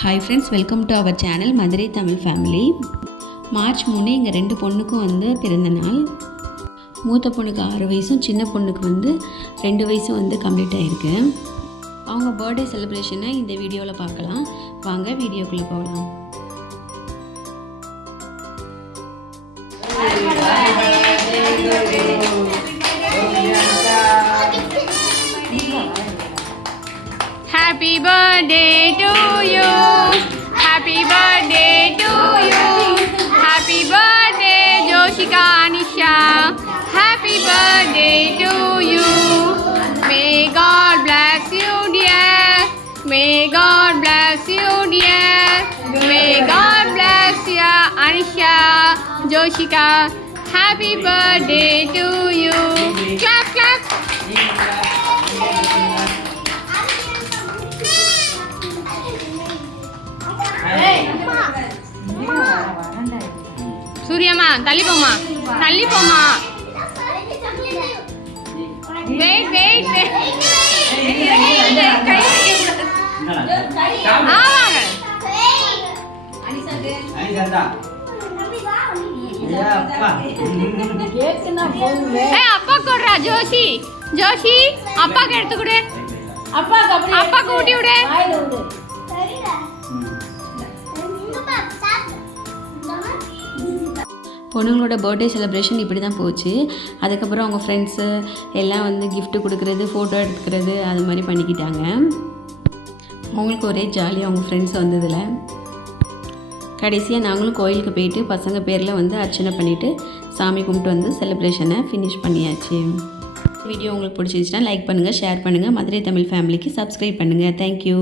Hi friends, welcome to our channel Madurai Tamil family. March 3 எங்கள் 2 பொண்ணுக்கும் வந்து பிறந்த நாள். மூத்த பொண்ணுக்கு 6 வயசும் சின்ன பொண்ணுக்கு வந்து 2 வயசும் வந்து கம்ப்ளீட் ஆகிருக்கு. அவங்க பர்த்டே செலிப்ரேஷனை இந்த வீடியோவில் பார்க்கலாம். வாங்க வீடியோக்குள்ளே போகலாம். Happy birthday to you. Happy birthday to you. Happy birthday Joshika Anisha. Happy birthday to you. May God bless you dear. May God bless you dear. May God bless you Anisha, Joshika. Happy birthday to you. Clap clap. Suriyamma தள்ளி போமா, தள்ளி போமா. Wait wait ஆவாங்க. அப்பா கொடுறா ஜோஷி, ஜோஷி அப்பாக்கு எடுத்து கொடு, அப்பாக்கு ஊட்டி விடு. பொண்ணுங்களோட பர்த்டே செலிப்ரேஷன் இப்படி தான் போச்சு. அதுக்கப்புறம் அவங்க ஃப்ரெண்ட்ஸு எல்லாம் வந்து கிஃப்ட்டு கொடுக்குறது, ஃபோட்டோ எடுக்கிறது அது மாதிரி பண்ணிக்கிட்டாங்க. அவங்களுக்கு ஒரே ஜாலியாக அவங்க ஃப்ரெண்ட்ஸ் வந்ததில். கடைசியாக நாங்களும் கோயிலுக்கு போயிட்டு பசங்க பேரில் வந்து அர்ச்சனை பண்ணிவிட்டு சாமி கும்பிட்டு வந்து செலிப்ரேஷனை ஃபினிஷ் பண்ணியாச்சு. வீடியோ உங்களுக்கு பிடிச்சிருச்சுன்னா லைக் பண்ணுங்கள், ஷேர் பண்ணுங்கள். மதுரை தமிழ் ஃபேமிலிக்கு சப்ஸ்கிரைப் பண்ணுங்கள். தேங்க்யூ.